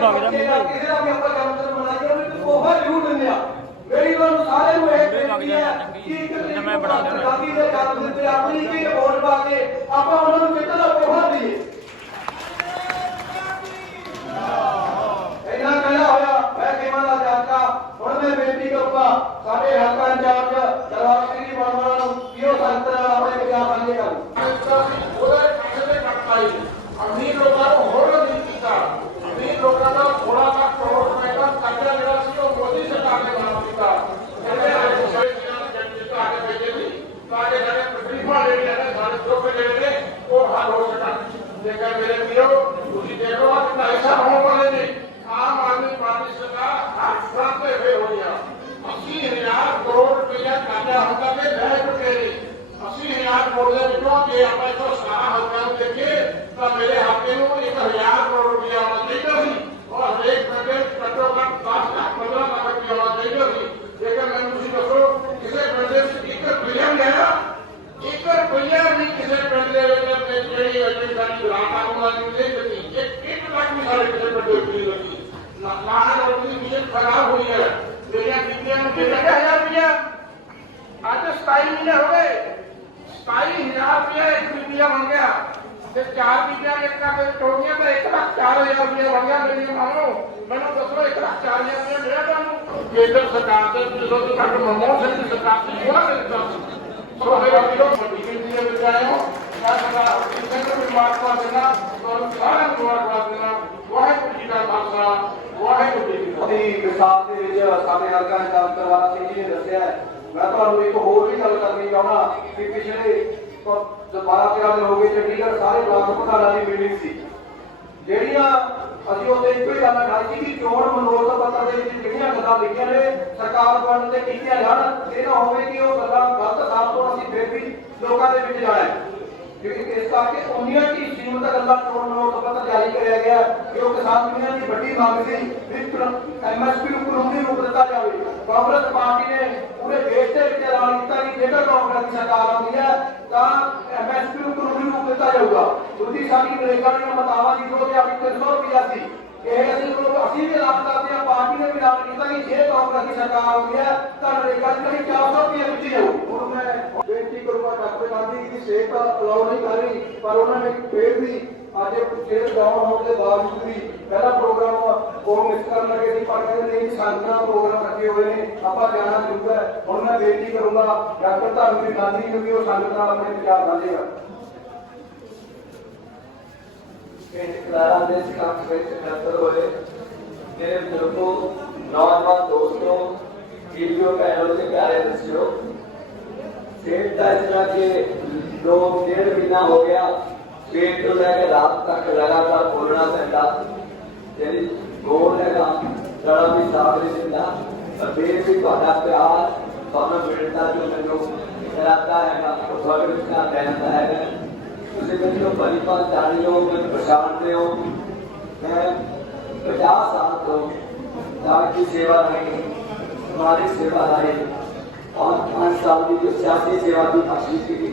ਵਗ ਜਾ ਮੁੰਡੇ। ਕਿਸੇ ਦਾ ਵੀ ਆਪਾਂ ਜਨਮ ਦਿਨ ਮਨਾਈਏ ਉਹਨੂੰ ਤੋਹਫਾ ਜ਼ਰੂਰ ਦਿੰਦੇ ਆ। ਮੇਰੀ ਤੁਹਾਨੂੰ ਸਾਰਿਆਂ ਨੂੰ ਇਹ ਬੇਨਤੀ ਹੈ ਕਿ ਇੱਕ ਤਰੀਕ ਮੈਂ ਬਣਾ ਦੇ ਜਨਮ ਦਿਨ ਤੇ ਆਪਣੀ ਇੱਕ ਵੋਟ ਪਾ ਕੇ ਆਪਾਂ ਉਹਨਾਂ ਨੂੰ ਕਿਤੇ ਦਾ ਤੋਹਫਾ ਦਈਏ ਇੰਨਾ ਕਹਿਣਾ ਹੋਇਆ ਮੈਂ ਕਿਵੇਂ ਦਾ ਜਾਣਦਾ ਹੁਣ ਮੈਂ ਬੇਨਤੀ ਕਰੂੰਗਾ ਸਾਡੇ ਹਲਕਾ ਇੰਚਾਰਜ ਦਰਬਾਰ ਸਿੰਘ ਜੀ ਬਰਮਾਨਾ ਨੂੰ ਕਿ ਉਹ ਸੰਗਤ ਨਾਲ ਆਪਣੇ ਵਿਚਾਰ ਸਾਂਝੇ ਕਰਨ ਉਹਦੇ ਪੈਸੇ ਦੇ ਕੱਟ ਪਾਈ ਅਮੀਰ ਲੋਕਾਂ ਨੂੰ ਹੋਰ ਨਹੀਂ ਕੀਤਾ ਅਮੀਰ ਲੋਕਾਂ ਦਾ ਥੋੜਾ ਜਿਹਾ ਕਰੋੜ ਰੁਪਏ ਦਾ ਕਰਜ਼ਾ ਜਿਹੜਾ ਸੀ ਉਹ ਮੋਦੀ ਸਰਕਾਰ ਨੇ ਮਾਫ ਕੀਤਾ ਇਹਦੇ ਨਾਲ ਸਾਰੇ ਜਿਹਨਾਂ ਨੇ ਜਨਮ ਦਿੱਤਾ ਆਗੇ ਭੇਜੇ ਸੀ ਤਾਂ ਕਿ ਜਿਹੜੇ ਤਕਲੀਫਾਂ ਜਿਹੜੀਆਂ ਨੇ ਸਾਡੇ ਦੁੱਖ ਜਿਹੜੇ ਨੇ ਉਹ ਹੱਲ ਹੋ ਸਕਣ ਜੇਕਰ ਮੇਰੇ ਵੀਰੋ, ਤੁਸੀਂ ਦੇਖੋ ਅੱਜ ਢਾਈ ਸਾਲ ਹੋਣ ਵਾਲੇ ਨੇ। ਆਮ ਆਦਮੀ ਪਾਰਟੀ ਸਰਕਾਰ ਹਰ ਫਰੰਟ ਤੇ ਫੇਲ ਹੋਈ 80000 ਕਰੋੜ ਰੁਪਏ ਕਰਜ਼ਾ ਹੁੰਦਾ ਕਿ ਲੈ ਚੁੱਕੇ ਨੇ। ਅਸੀਂ ਹਜ਼ਾਰ ਕਰੋੜ ਦੇ ਵਿੱਚੋਂ ਜੇ ਆਪਾਂ ਇਥੋਂ ਸਾਰਾ ਹਲਕਾ ਨੂੰ ਦੇਖੀਏ ਤਾਂ ਮੇਰੇ ਹਲਕੇ ਨੂੰ 1000 ਕਰੋੜ ਰੁਪਇਆ ਆਉਣਾ ਚਾਹੀਦਾ ਸੀ ਔਰ ਹਰੇਕ ਪਿੰਡ ਵਿੱਚ ਘੱਟੋ ਘੱਟ 10 ਲੱਖ 15 ਲੱਖ ਰੁਪਇਆ ਆਉਣਾ ਚਾਹੀਦਾ ਸੀ ਜੇਕਰ ਮੈਨੂੰ ਤੁਸੀਂ ਦੱਸੋ ਕਿਸੇ ਪਿੰਡ ਦੇ ਵਿੱਚ ਇੱਕ ਬਿਲੀਅਨ ਲੈਣਾ ਇੱਕ ਰੁਪਈਆ ਵੀ ਕਿਸੇ ਪਿੰਡ ਦੇ ਵਿੱਚ ਆਪਣੇ ਜਿਹੜੀ ਅਜੇ ਸਾਡੀ ਗ੍ਰਾਂਟ ਆਉਂਦਾ ਨਹੀਂ ਦੇ ਦਿੱਤੀ ਇੱਕ ਇੱਕ ਲੱਖ ਵੀ ਸਾਡੇ ਕਿਸੇ ਪਿੰਡ ਦੇ ਵਿੱਚ ਨਹੀਂ ਲੱਗੀ ਨਾ ਨਾ ਰੋਟੀ ਦੀ ਮਿਸ਼ਨ ਖਰਾਬ ਹੋਈ ਹੈ। ਮੇਰੀਆਂ ਬੀਬੀਆਂ ਨੂੰ ਦੇ ਲੱਗਾ ਹਜ਼ਾਰ ਰੁਪਇਆ ਅੱਜ 27 ਮਹੀਨੇ ਹੋ ਗਏ। 27000 ਰੁਪਏ ਇੱਕ ਬੀਬੀਆ ਬਣ ਗਿਆ। ਤੇ ਚਾਰ ਬੀਬੀਆਂ ਇੱਕ ਕਰਕੇ ਟੋਟੀਆਂ ਤਾਂ 1 ਲੱਖ 4000 ਰੁਪਏ ਬਣ ਗਿਆ ਮੇਰੀ ਮਾਂ ਮੈਨੂੰ ਦੱਸੋ 1 ਲੱਖ 4000 ਰੁਪਏ ਮਿਲਿਆ ਤੁਹਾਨੂੰ? ਕੇਂਦਰ ਸਰਕਾਰ ਦੇ ਜਦੋਂ ਤੋਂ ਤੱਕ ਮਨਮੋਹਨ ਸਿੰਘ ਦੀ ਸਰਕਾਰ ਸੀ ਉਹਨਾਂ ਨੇ ਸੋ ਮੇਰੇ ਵੀਰੋ ਵੱਡੀ ਗਿਣਤੀ ਦੇ ਵਿੱਚ ਆਏ ਹੋ ਮੈਂ ਸਰਦਾਰ ਸਿੰਘ ਨੂੰ ਮਾਰਕਾ ਦੇਣਾ ਤੁਹਾਨੂੰ ਸਾਰਿਆਂ ਨੂੰ ਮਾਰਕਾ ਦੇਣਾ ਵਾਹਿਗੁਰੂ ਜੀ ਦਾ ਖਾਲਸਾ ਵਾਹਿਗੁਰੂ ਜੀ ਕੀ ਦੇ ਵਿੱਚ ਸਾਡੇ ਹਲਕਾ ਇੰਚਾਰਜ ਕਰਵਾਲਾ ਸਿੰਘ ਜੀ ਨੇ ਦੱਸਿਆ ਮੈਂ ਤੁਹਾਨੂੰ ਇੱਕ ਹੋਰ ਵੀ ਗੱਲ ਕਰਨੀ ਚਾਹੁੰਦਾ ਕਿ ਪਿਛਲੇ 12 13 ਦਿਨ ਹੋ ਗਏ ਚੰਡੀਗੜ੍ਹ ਸਾਰੇ ਬਲਾਕ ਪ੍ਰਧਾਨਾਂ ਦੀ ਮੀਟਿੰਗ ਸੀ। ਜਿਹੜੀਆਂ ਅਸੀਂ ਉੱਥੇ ਇੱਕੋ ਹੀ ਗੱਲ ਕਰੀ ਸੀ ਕਿ ਚੋਣ ਮਨੋਰਥ ਪੱਤਰ ਦੇ ਵਿੱਚ ਜਿਹੜੀਆਂ ਗੱਲਾਂ ਲਿਖੀਆਂ ਨੇ, ਸਰਕਾਰ ਬਣਨ ਤੇ ਕੀਤੀਆਂ ਜਾਣ, ਇਹ ਨਾ ਹੋਵੇ ਕਿ ਉਹ ਗੱਲਾਂ ਗਲਤ ਸਾਬਤ ਹੋਣ, ਅਸੀਂ ਫਿਰ ਵੀ ਲੋਕਾਂ ਦੇ ਵਿੱਚ ਜਾਣਾ ਇਸ ਕਰਕੇ ਉਨੀਆਂ ਕੀ ਸੀਮਤ ਗੱਲਾਂ ਚੋਣ ਮਨੋਰਥ ਪੱਤਰ ਜਾਰੀ ਕਰਿਆ ਗਿਆ ਕਿ ਉਹ ਕਿਸਾਨ ਯੂਨੀਅਨ ਦੀ ਵੱਡੀ ਮੰਗ ਸੀ ਵੀ ਐਮਐਸਪੀ ਨੂੰ ਕਾਨੂੰਨੀ ਰੂਪ ਦਿੱਤਾ ਜਾਵੇ। ਕਾਂਗਰਸ ਪਾਰਟੀ ਨੇ ਪੂਰੇ ਦੇਸ਼ ਦੇ ਵਿੱਚ ਐਲਾਨ ਕੀਤਾ ਕਿ ਜੇਕਰ ਕਾਂਗਰਸ ਦੀ ਸਰਕਾਰ ਆਉਂਦੀ ਹੈ, ਤਾਂ ਐਮਐਸਪੀ ਨੂੰ ਕਾਨੂੰਨੀ ਰੂਪ ਦਿੱਤਾ ਜਾਊਗਾ। ਦੂਜੀ ਸਾਡੀ ਨਰੇਗਾ ਦੀਆਂ ਮਤਾਵਾਂ ਦੀ ਜੋ ਕਿ ਆਪਣੀ 300 ਰੁਪਇਆ ਸੀ ਇਹ ਅਸੀਂ ਲੋਕ ਅਸੀਂ ਵੀ ਐਲਾਨ ਕਰਦੇ ਹਾਂ, ਪਾਰਟੀ ਨੇ ਵੀ ਐਲਾਨ ਕੀਤਾ ਕਿ ਜੇ ਕਾਂਗਰਸ ਦੀ ਸਰਕਾਰ ਆਉਂਦੀ ਹੈ, ਤਾਂ ਨਰੇਗਾ ਦੀ 400 ਰੁਪਏ ਵਿੱਚ ਜਾਊ ਹੁਣ ਮੈਂ ਬੇਨਤੀ ਕਰੂੰਗਾ ਡਾਕਟਰ ਗਾਂਧੀ ਦੀ ਸਿਹਤ ਤਾਂ ਅਲਾਉ ਨਹੀਂ ਕਰ ਰਹੀ, ਪਰ ਉਹਨਾਂ ਨੇ ਫੇਰ ਵੀ ਅੱਜ ਸਿਹਤ ਡਾਊਨ ਹੋਣ ਦੇ ਬਾਵਜੂਦ ਵੀ ਪਹਿਲਾ ਪ੍ਰੋਗਰਾਮ ਉਹ ਮਿਸ ਕਰਨ ਲੱਗੇ ਸੀ, ਪਰ ਕਹਿੰਦੇ ਨਹੀਂ ਸੰਗਤਾਂ ਪ੍ਰੋਗਰਾਮ ਰੱਖੇ ਹੋਏ ਨੇ, ਆਪਾਂ ਜਾਣਾ ਜ਼ਰੂਰ ਹੈ। ਹੁਣ ਮੈਂ ਬੇਨਤੀ ਕਰੂੰਗਾ, ਡਾਕਟਰ ਧਰਮਵੀਰ ਗਾਂਧੀ ਨੂੰ ਵੀ ਉਹ ਸੰਗਤ ਨਾਲ ਆਪਣੇ ਵਿਚਾਰ ਸਾਂਝੇ ਕਰਨ ਪਿੰਡ ਕਲਾਰਾ ਦੇ ਸਕਾਫ ਵਿੱਚ ਇਕੱਤਰ ਹੋਏ ਮੇਰੇ ਬਜ਼ੁਰਗੋ, ਨੌਜਵਾਨ ਦੋਸਤੋ ਵੀਡੀਓ ਭੈਣੋ ਤੇ ਪਿਆਰੇ ਦੱਸਿਓ ਸੇਠ ਦਾ ਇਸ ਤਰ੍ਹਾਂ ਕਿ دو ڈیڑھ مہینہ ہو گیا۔ پیٹ تو لے کے رات تک لگاتار بولنا پہنتا یعنی گول ہے گڑا بھی صاف نہیں دینا اور پھر بھی تھوڑا پیار تھوڑا ملتا جو مجھے چلاتا ہے فخر کا پہنتا ہے۔ ਤੁਸੀਂ ਮੈਨੂੰ ਭਲੀ ਭਾਂਤ ਜਾਣ ਲਓ ਮੈਨੂੰ ਪਛਾਣਦੇ ਹੋ ਮੈਂ 50 ਸਾਲ ਤੋਂ ਦਾਗ ਦੀ ਸੇਵਾ ਰਹੀ ہماری سیوا رہی اور پانچ سال کی جو سیاسی سیوا کی تشریف کی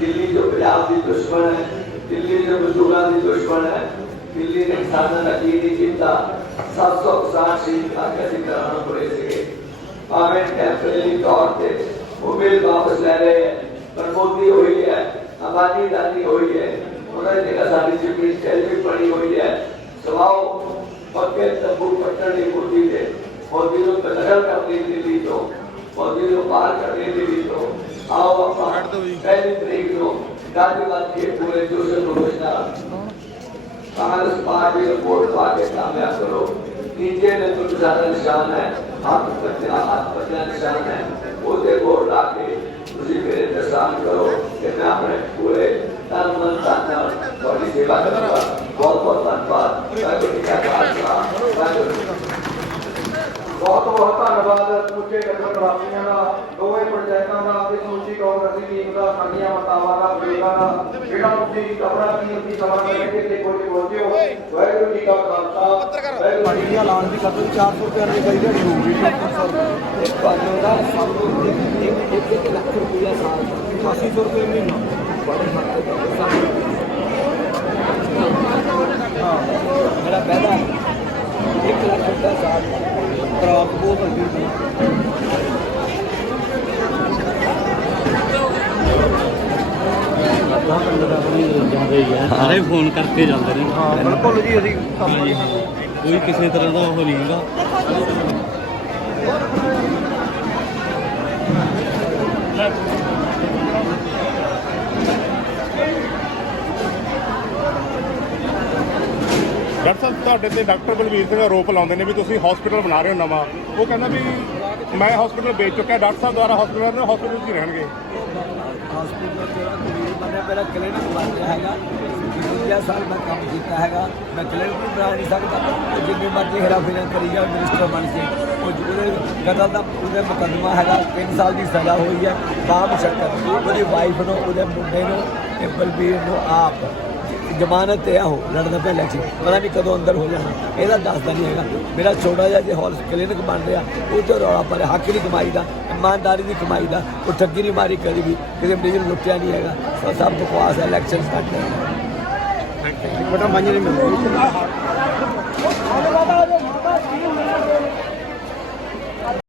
ਦਿੱਲੀ ਜੋ ਪੰਜਾਬ ਦੀ ਦੁਸ਼ਮਣ ਹੈ ਦਿੱਲੀ ਜੋ ਮਜ਼ਦੂਰਾਂ ਦੀ ਦੁਸ਼ਮਣ ਹੈ ਦਿੱਲੀ ਨੇ ਕਿਸਾਨਾਂ ਦਾ ਕੀ ਨਹੀਂ ਕੀਤਾ 700 ਕਿਸਾਨ ਸ਼ਹੀਦ ਕਰਕੇ ਅਸੀਂ ਕਰਾਉਣਾ ਪੜੇ ਸੀਗੇ ਭਾਵੇਂ ਟੈਂਪਰੇਰੀ ਤੌਰ ਤੇ ਉਹ ਬਿੱਲ ਵਾਪਸ ਲੈ ਰਹੇ ਹੈ ਪਰ ਮੋਦੀ ਹੋਈ ਹੈ ਆਬਾਦੀ ਦਾਦੀ ਹੋਈ ਹੈ ਉਹਨਾਂ ਦੀ ਜਗ੍ਹਾ ਸਾਡੀ ਜ਼ਮੀਨ ਸਟੈਲ ਵੀ ਪੜੀ ਹੋਈ ਹੈ ਸਵਾਓ ਪੱਕੇ ਤੰਬੂ ਪੱਟਣ ਦੀ ਮੋਦੀ ਦੇ ਮੋਦੀ ਨੂੰ ਬਦਲ ਕਰਨੀ ਦਿੱਲੀ ਤੋਂ ਮੋਦੀ ਨੂੰ ਪਾਰ ਕਰਨੀ ਦਿੱਲੀ ਤੋਂ ਆਓ ਆਪਾਂ ਪਹਿਲੀ ਤਰੀਕ ਨੂੰ ਦਾਦੀ ਵਾਸਤੇ ਪੂਰੇ ਜੋਸ਼ ਨਾਲ ਕਾਂਗਰਸ ਪਾਰਟੀ ਰਿਪੋਰਟ ਪਾ ਕੇ ਸਾਹਮਣੇ ਕਰੋ। ਨੀਚੇ ਨੇ ਤੋਂ ਜ਼ਿਆਦਾ ਨਿਸ਼ਾਨ ਹੈ। ਹੱਥ ਪੱਤਿਆ ਹੱਥ ਪੱਤਿਆ ਨਿਸ਼ਾਨ ਹੈ। ਉਹਦੇ ਕੋਲ ਲਾ ਕੇ ਤੁਸੀਂ ਮੇਰੇ ਦਸਾਂ ਕਰੋ ਕਿ ਮੈਂ ਆਪਣੇ ਪੂਰੇ ਤਨ ਮਨ ਧਨ ਨਾਲ ਤੁਹਾਡੀ ਸੇਵਾ ਕਰਾਂਗਾ ਬਹੁਤ ਬਹੁਤ ਧੰਨਵਾਦ। ਵਾਹਿਗੁਰੂ ਜੀ ਕਾ ਖਾਲਸਾ। ਵਾਹਿਗੁਰੂ ਬਹੁਤ ਬਹੁਤ ਧੰਨਵਾਦ। ਪੁੱਛੇ ਕਰਮ ਪ੍ਰਾਪਤੀਆਂ ਦਾ, ਦੋਵੇਂ ਪੰਚਾਇਤਾਂ ਦਾ ਤੇ ਸਮੁੱਚੀ ਕਾਂਗਰਸੀ ਟੀਮ ਦਾ ਸਾਡੀਆਂ ਮਤਾਵਾਂ ਦਾ ਬਜ਼ੁਰਗਾਂ ਦਾ ਜਿਹੜਾ ਤੁਸੀਂ ਆਪਣਾ ਕੀਮਤੀ ਸਮਾਂ ਕੱਢ ਕੇ ਤੇ ਕੋਈ ਪਹੁੰਚੇ ਹੋ ਵਾਹਿਗੁਰੂ ਜੀ ਕਾ ਖਾਲਸਾ ਵਾਹਿਗੁਰੂ ਜੀ ਕੀ ਲਾਉਣ ਦੀ ਕਦਰ 400 ਰੁਪਏ ਦੀ ਕਈ ਦਿਹਾੜੀ ਹੋਊਗੀ ਤੁਹਾਨੂੰ ਦਾ ਸਭ ਤੋਂ ਇੱਕ ਇੱਕ ਇੱਕ ਲੱਖ ਰੁਪਇਆ ਸਾਲ ਦਾ 80 ਰੁਪਏ ਮਹੀਨਾ ਬੜੇ ਹਾਂ ਮੇਰਾ ਪਹਿਲਾ 1 ਲੱਖ ਰੁਪਇਆ ਸਾਲ ਦਾ ਖਰਾਬ ਬਹੁਤ ਹੁੰਦੀ ਸੀ ਸਾਰੇ ਫੋਨ ਕਰਕੇ ਜਾਂਦੇ ਨੇ। ਹਾਂ ਬਿਲਕੁਲ ਜੀ ਅਸੀਂ ਕੰਮ ਹਾਂਜੀ ਹਾਂ ਕੋਈ ਕਿਸੇ ਤਰ੍ਹਾਂ ਦਾ ਉਹ ਨਹੀਂ ਹੈਗਾ। ਡਾਕਟਰ ਸਾਹਿਬ ਤੁਹਾਡੇ ਤੇ ਡਾਕਟਰ ਬਲਵੀਰ ਸਿੰਘ ਆਰੋਪ ਲਾਉਂਦੇ ਨੇ ਵੀ ਤੁਸੀਂ ਹਸਪੀਟਲ ਬਣਾ ਰਹੇ ਹੋ ਨਵਾਂ। ਉਹ ਕਹਿੰਦਾ ਵੀ ਮੈਂ ਹਸਪੀਟਲ ਵੇਚ ਚੁੱਕਿਆ ਡਾਕਟਰ ਸਾਹਿਬ ਦੁਆਰਾ ਹਸਪੀਟਲ ਨੇ ਹਸਪੀਟਲ 'ਚ ਹੀ ਰਹਿਣਗੇ। ਹਸਪੀਟਲ ਜਿਹੜਾ ਕੁੜੀ ਬੰਦੇ ਕਲੀਨਿਕ ਬਣ ਰਿਹਾ ਹੈਗਾ। ਦੂਜਾ ਸਾਲ ਮੈਂ ਕੰਮ ਕੀਤਾ ਹੈਗਾ। ਮੈਂ ਕਲੀਨਿਕ ਵੀ ਬਣਾ ਨਹੀਂ ਸਕਦਾ। ਤੇ ਜਿੰਨੇ ਮਰਜ਼ੀ ਹੇਰਾ ਫੇਰਾ ਕਰੀ ਜਾ ਮਿਨਿਸਟਰ ਬਣ ਕੇ। ਉਹ ਜਿਹੜੇ ਕਤਲ ਦਾ ਉਹਦੇ ਮੁਕੱਦਮਾ ਹੈਗਾ। 3 ਸਾਲ ਦੀ ਸਜ਼ਾ ਹੋਈ ਹੈ। ਬਾਪ ਮੁਸ਼ੱਕਰ ਉਹਦੀ ਵਾਈਫ ਨੂੰ, ਉਹਦੇ ਮੁੰਡੇ ਨੂੰ ਤੇ ਬਲਬੀਰ ਨੂੰ ਆਪ। ਜ਼ਮਾਨਤ ਤੇ ਆ ਉਹ ਲੜਦਾ ਪਿਆ ਇਲੈਕਸ਼ਨ ਪਤਾ ਨਹੀਂ ਕਦੋਂ ਅੰਦਰ ਹੋ ਜਾਣਾ। ਇਹਦਾ ਦੱਸਦਾ ਨਹੀਂ ਹੈਗਾ। ਮੇਰਾ ਛੋਟਾ ਜਿਹਾ ਜੇ ਹਾਲ ਕਲੀਨਿਕ ਬਣ ਰਿਹਾ, ਉਹ ਤੇ ਰੌਲਾ ਪਰ ਹੱਕ ਦੀ ਕਮਾਈ ਦਾ ਇਮਾਨਦਾਰੀ ਦੀ ਕਮਾਈ ਦਾ, ਉਹ ਠੱਗੀ ਨਹੀਂ ਮਾਰੀ ਕਦੀ ਵੀ, ਕਿਸੇ ਮਰੀਜ਼ ਨੂੰ ਲੁੱਟਿਆ ਨਹੀਂ ਹੈਗਾ। ਸਭ ਬਕਵਾਸ ਹੈ ਇਲੈਕਸ਼ਨ ਕੱਢ ਰਹੇ ਬਟਾ ਬਾਈਆਂ ਨਹੀਂ ਮਿਲਦੀ